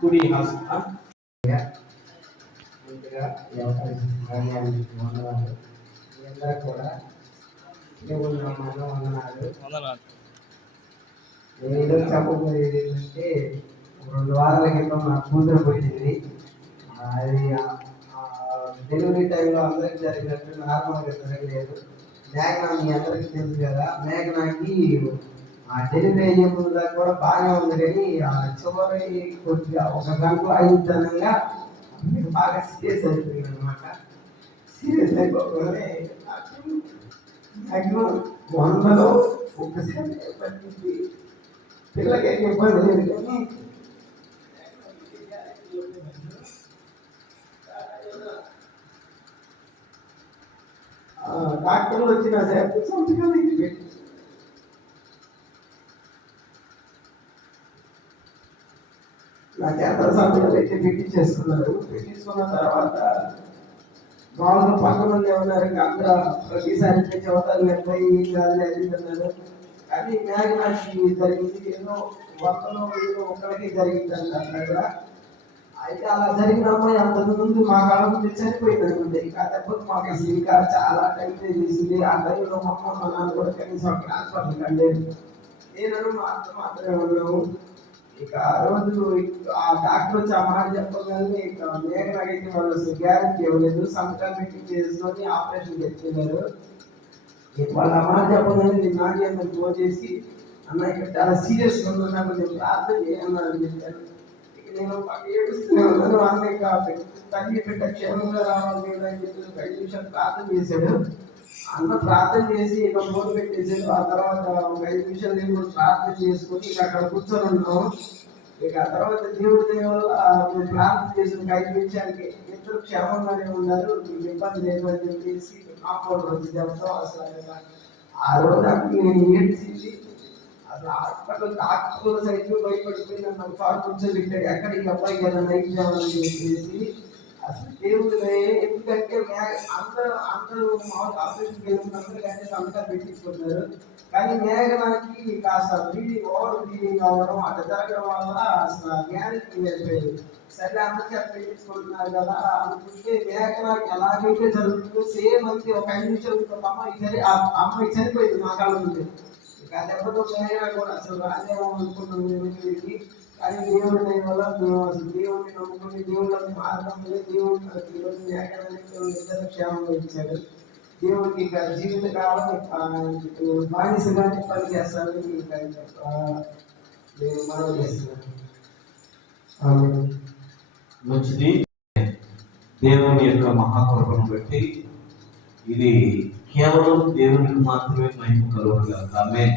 కుడి హస్తం ముందుగా వందనాలు అందరూ కూడా దేవుని నామాన వందనాలు. నేను చెప్పబోయేది ఏంటంటే 2 వారాల క్రితం నా కూతురు పుట్టింది. అది డెలివరీ టైంలో అందరికి జరిగినట్టు నార్మల్గా జరగలేదు. మేఘనా మీ అందరికీ తెలుసు కదా, మేఘనాకి డెలివరీ అయ్యే ముందు దాకా కూడా బాగానే ఉంది, కానీ చివరి కొద్దిగా 1 గంటలో అయితనంగా బాగా సీరియస్ అయిపోయింది అనమాట. సీరియస్ అయిపోగానే మ్యాక్సిమం 100లో ఒకసారి పట్టింది. పిల్లకైతే ఇబ్బంది లేదు, కానీ డాక్టర్లు వచ్చిన సేపు సంతకాలు నా చేత సంతకాలు అయితే పెట్టించేసుకున్నారు. పెట్టించుకున్న తర్వాత మామూలుగా పక్కన మంది ఏమన్నారు, ఇంకా అందరూ ప్రతిసారి చెబుతారు లేకపోయి కాదు అది అన్నారు. కానీ మేఘనాకి జరిగింది ఏదో 100లో ఏదో ఒక్కడికి జరిగింది అంటారు. అయితే అలా జరిగిన అమ్మాయి అంతకుముందు మా కాళ్ళ ముందు చనిపోయింది అనుకుంటే, ఇంకా దెబ్బకు మాకు అసలు ఇంకా చాలా టైం చేసింది. ఆ టైంలో మా అమ్మ మా నాన్న కూడా కనీసం అక్కడ హాస్పిటల్కి వెళ్ళలేదు. నేను మా అత్త మాత్రమే ఉన్నాము. ఇక ఆ రోజు ఆ డాక్టర్ వచ్చి ఆ మాట చెప్పగానే ఇక మేఘనాకైతే వాళ్ళు అసలు గ్యారంటీ ఇవ్వలేదు. సంతకాలు పెట్టి చేసుకొని ఆపరేషన్ చేస్తున్నారు. వాళ్ళ ఆ మాట చెప్పగానే నేను నాటి అందరికి ఫోన్ చేసి, అన్న ఇక్కడ చాలా సీరియస్గా ఉందన్నా కొంచెం ప్రార్థన చేయమని చెప్పాను. నేను ఏడుస్తూనే ఉన్నాను. అన్నయ్య కాదు తల్లి బిడ్డ క్షేమంగా రావాలి అని చెప్పి 5 నిమిషాలు ప్రార్థన చేశాడు. అన్న ప్రార్థన చేసి ఇక ఫోన్ పెట్టేసాడు. ఆ తర్వాత 5 నిమిషాలు నేను కూడా ప్రార్థన చేసుకొని ఇక అక్కడ కూర్చొని ఉన్నాము. ఇక ఆ తర్వాత దేవుడి దయ వల్ల మేము ప్రార్థన చేసిన 5 నిమిషాలకి ఇద్దరు క్షేమంగానే ఉన్నారు, మీకు ఇబ్బంది లేదు అని చెప్పేసి కాంపౌండర్ వచ్చి చెప్తాం. అసలు ఆ రోజు అక్కడ నేను ఏడ్చింది. అసలు హాస్పిటల్ డాక్టర్లు సైతం భయపడిపోయి నన్ను కారు కూర్చోబెట్టాడు, ఎక్కడికి అబ్బాయి కదా నైట్ చేయాలని చెప్పేసి. అసలు దేవుడినే ఎందుకంటే అందరూ మామూలు ఆపరేషన్ చేసుకున్నారు, కానీ అంతా పెట్టించుకున్నారు. కానీ మేఘనాకి కాస్త ఓవర్ బ్లీడింగ్ అవ్వడం అట్లా జరగడం వల్ల అసలు గ్యారెంటీ అయిపోయింది. సరే అందరికీ అట్లా పెట్టించుకుంటున్నారు కదా అనుకుంటే మేఘనాకి ఎలాగైతే జరుగుతుందో సేమ్ అంతే. ఒక 5 నిమిషాలు అమ్మాయి చనిపోయింది మా కాళ్ళ ముందు. ఇక దెబ్బతో మేఘనా కూడా అసలు రాజేమో అనుకున్నాం వీరికి. కానీ దేవుడి దయ వల్ల మేము అసలు దేవుడిని నమ్ముకుని దేవుళ్ళకి మార్గం మీద దేవుడు ఈరోజు మేఘనాన్ని ఇద్దరు క్షేమంగా ఇచ్చాడు. దేవుడికి ఇక జీవితకాలం బానిసగానే పని చేస్తానని నేను మనవి చేస్తున్నాను. మంచిది. దేవుని యొక్క మహాకృపను బట్టి ఇది కేవలం దేవునికి మాత్రమే మహిమ కలుగుతుంది. ఆమేన్.